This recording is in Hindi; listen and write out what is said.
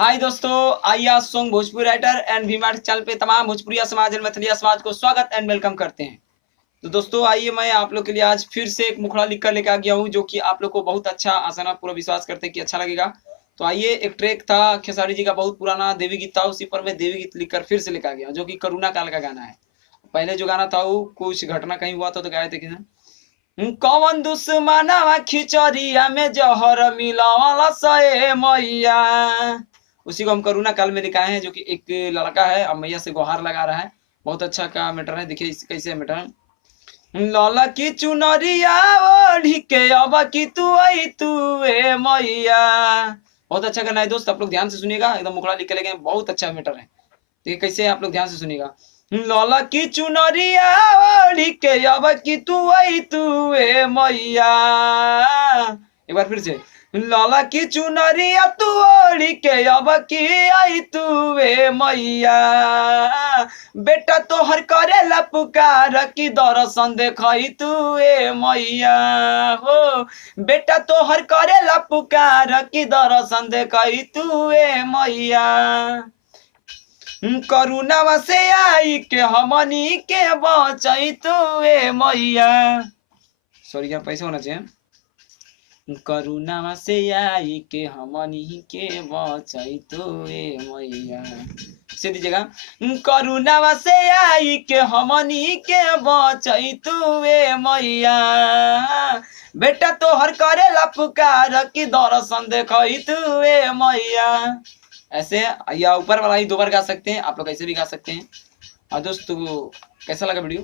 हाय दोस्तों, आइए आज सॉन्ग भोजपुरी राइटर एंड भीमार्ट चैनल पे तमाम भोजपुरी समाज एंड मैथिली समाज को स्वागत एंड वेलकम करते हैं। तो दोस्तों आइए मैं आप लोग के लिए आज फिर से एक मुखड़ा लिख कर लेकर आ गया हूँ, जो कि आप लोग को बहुत अच्छा आसाना पूरा विश्वास करते हैं कि अच्छा लगेगा। तो आइए, एक ट्रैक था खेसारी जी का बहुत पुराना देवी गीत था, उसी पर मैं देवी गीत लिखकर फिर से लेकर आ गया, जो कि करुणा काल का गाना है। पहले जो गाना था वो कुछ घटना कहीं हुआ था तो गाए थे कि कौन दुश्मनवा खिचड़िया में जहर मिलावला सए मैया। उसी को हम करुणा काल में लिखाए हैं, जो कि एक लड़का है अब मैया से गुहार लगा रहा है। बहुत अच्छा का मैटर है, देखिए कैसे मैटर। लाला की चुनरिया ओढ़ी के अब की तू आई तू ए मैया। बहुत अच्छा गाना है दोस्त, आप लोग ध्यान से सुनिएगा, एकदम मुखड़ा लिख के लेंगे, बहुत अच्छा मैटर है। देखिए कैसे, आप लोग ध्यान से सुनिएगा। लाला की चुनरिया ओढ़ी के अब की तू आई तू ए मैया। एक बार फिर से। लाला की चुनरिया तू ओढ़ी के अब की आई तू ए मैया। बेटा तोहर करेला पुकार की दर्शन देखई तू ए मैया हो। बेटा तोहर करेला पुकार की दर्शन देखई तू ए मैया। करुणावा से आई के हमनी के बचई तू ए मैया। सॉरी, यहाँ पैसे होना चाहिए। करुणावा से आई के हमनी के बचई तू ए मैया, से दीजिएगा। करुणावा से आई के हमनी के बचई तू ए मैया। बेटा तोहर करेला पुकार की दर्शन देखई तू ए मैया। ऐसे या ऊपर वाला ही दो बार गा सकते हैं, आप लोग ऐसे भी गा सकते हैं। और दोस्तों कैसा लगा वीडियो?